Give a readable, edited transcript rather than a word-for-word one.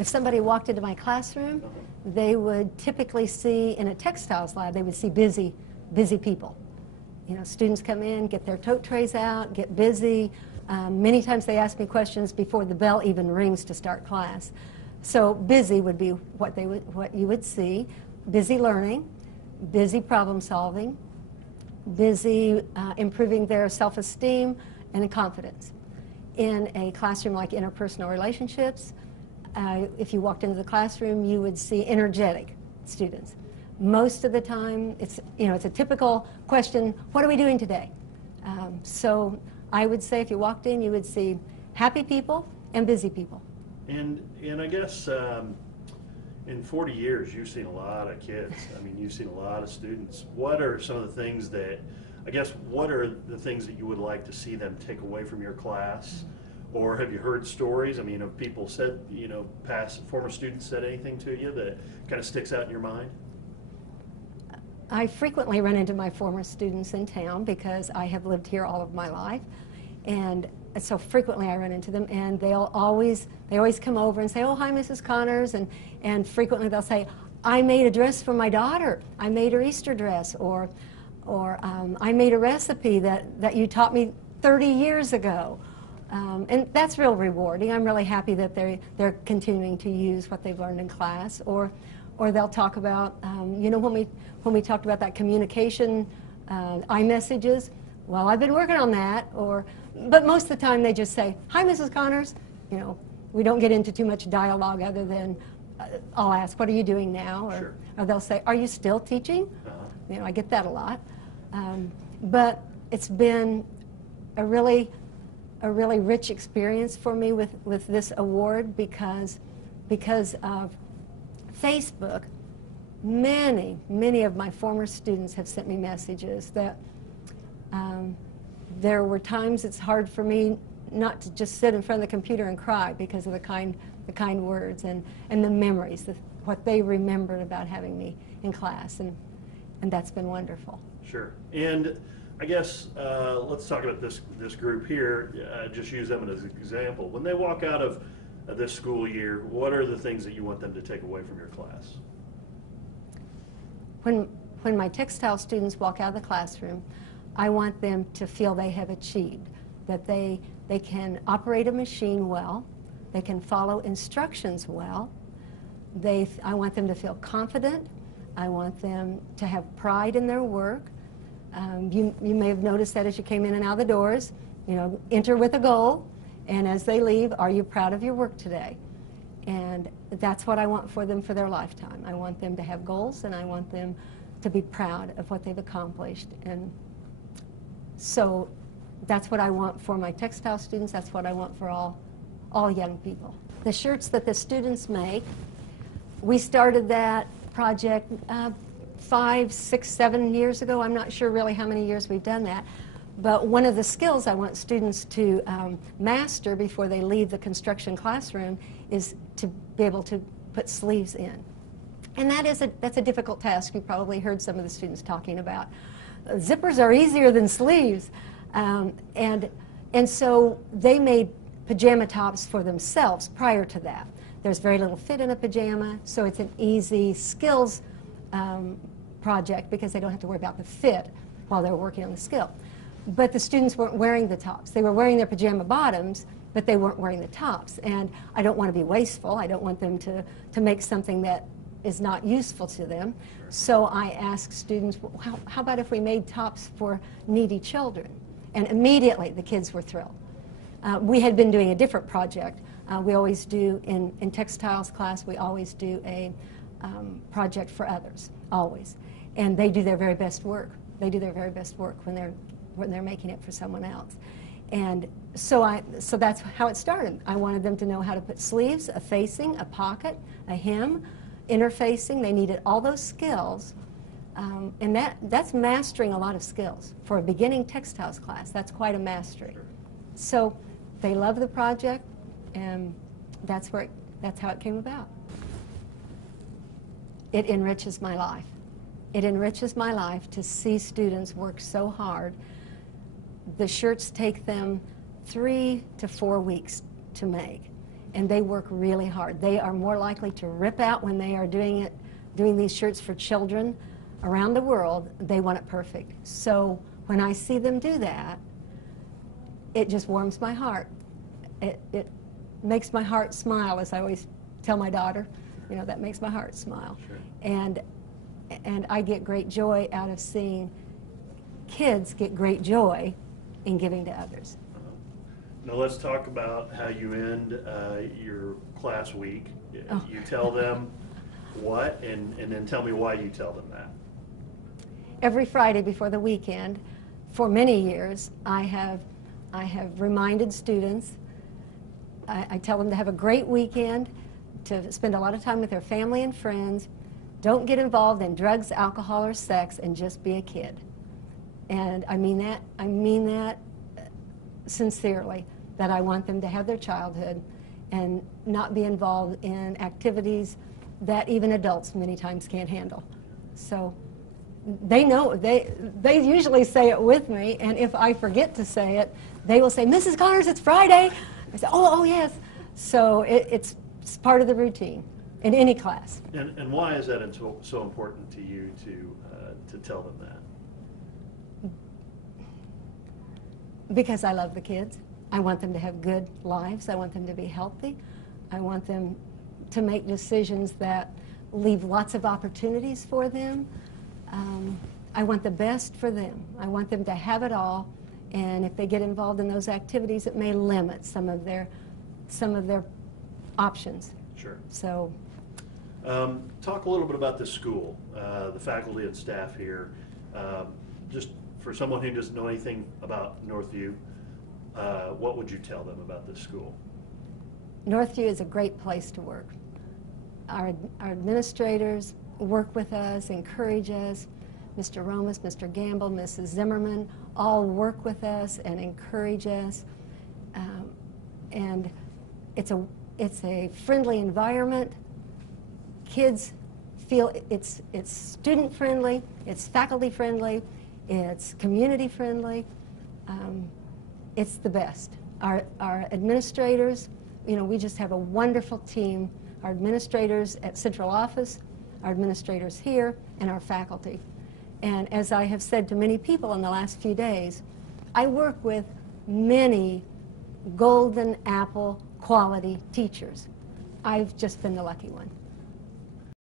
If somebody walked into my classroom, they would typically see, in a textiles lab, they would see busy people. You know, students come in, get their tote trays out, get busy. Many times they ask me questions before the bell even rings to start class. So busy would be what you would see. Busy learning, busy problem solving, busy improving their self-esteem and confidence. In a classroom like interpersonal relationships, if you walked into the classroom, you would see energetic students. Most of the time, it's a typical question, what are we doing today? So I would say if you walked in, you would see happy people and busy people. And I guess in 40 years, you've seen a lot of kids. I mean, you've seen a lot of students. What are some of the things that, I guess, what are the things that you would like to see them take away from your class? Or have you heard stories? I mean, have people said, past former students said anything to you that kind of sticks out in your mind? I frequently run into my former students in town because I have lived here all of my life. And so frequently I run into them, and they always come over and say, oh, hi, Mrs. Connors, and frequently they'll say, I made a dress for my daughter. I made her Easter dress, or I made a recipe that you taught me 30 years ago. And that's real rewarding. I'm really happy that they're continuing to use what they've learned in class, or they'll talk about, when we talked about that communication, iMessages, well, I've been working on that, but most of the time they just say, hi, Mrs. Connors. We don't get into too much dialogue other than I'll ask, what are you doing now? Sure. Or they'll say, are you still teaching? I get that a lot. But it's been a really rich experience for me with this award because of Facebook. Many of my former students have sent me messages that there were times it's hard for me not to just sit in front of the computer and cry because of the kind words and the memories, what they remembered about having me in class, and that's been wonderful. Sure. And I guess let's talk about this group here. Just use them as an example. When they walk out of this school year, what are the things that you want them to take away from your class? When my textile students walk out of the classroom, I want them to feel they have achieved, that they can operate a machine well, they can follow instructions well. I want them to feel confident. I want them to have pride in their work. You may have noticed that as you came in and out of the doors, enter with a goal, and as they leave, are you proud of your work today? And that's what I want for them for their lifetime. I want them to have goals, and I want them to be proud of what they've accomplished. And so that's what I want for my textile students. That's what I want for all young people. The shirts that the students make, we started that project 5, 6, 7 years ago. I'm not sure really how many years we've done that. But one of the skills I want students to master before they leave the construction classroom is to be able to put sleeves in. And that's a difficult task. You probably heard some of the students talking about. Zippers are easier than sleeves. And so they made pajama tops for themselves prior to that. There's very little fit in a pajama, so it's an easy skills project because they don't have to worry about the fit while they're working on the skill. But the students weren't wearing the tops. They were wearing their pajama bottoms, but they weren't wearing the tops. And I don't want to be wasteful. I don't want them to make something that is not useful to them. So I asked students, well, how about if we made tops for needy children? And immediately the kids were thrilled. We had been doing a different project. We always do, in textiles class, we always do a project for others, always. And they do their very best work. They do their very best work when they're making it for someone else. And so that's how it started. I wanted them to know how to put sleeves, a facing, a pocket, a hem, interfacing. They needed all those skills. And that's mastering a lot of skills. For a beginning textiles class, that's quite a mastery. So they love the project, and that's how it came about. It enriches my life. It enriches my life to see students work so hard. The shirts take them 3 to 4 weeks to make. and they work really hard. They are more likely to rip out when they are doing these shirts for children around the world. They want it perfect. So when I see them do that, it just warms my heart. It makes my heart smile, as I always tell my daughter. You know, that makes my heart smile. Sure. And I get great joy out of seeing kids get great joy in giving to others. Now let's talk about how you end your class week. Oh. You tell them what, and then tell me why you tell them that. Every Friday before the weekend, for many years, I have reminded students, I tell them to have a great weekend, to spend a lot of time with their family and friends. Don't get involved in drugs, alcohol, or sex, and just be a kid. And I mean that sincerely, that I want them to have their childhood and not be involved in activities that even adults many times can't handle. So they know, they usually say it with me, and if I forget to say it, they will say, "Mrs. Connors, it's Friday." I say, oh yes. So it's part of the routine in any class. And why is that so important to you to tell them that? Because I love the kids. I want them to have good lives. I want them to be healthy. I want them to make decisions that leave lots of opportunities for them. I want the best for them. I want them to have it all. And if they get involved in those activities, it may limit some of their options. Sure. So, talk a little bit about this school, the faculty and staff here. Just for someone who doesn't know anything about Northview, what would you tell them about this school? Northview is a great place to work. Our administrators work with us, encourage us. Mr. Romas, Mr. Gamble, Mrs. Zimmerman all work with us and encourage us. And it's a friendly environment. Kids feel it's student friendly, it's faculty friendly, it's community friendly. It's the best. Our administrators, you know, we just have a wonderful team. Our administrators at central office, our administrators here, and our faculty. And as I have said to many people in the last few days, I work with many golden apple quality teachers. I've just been the lucky one.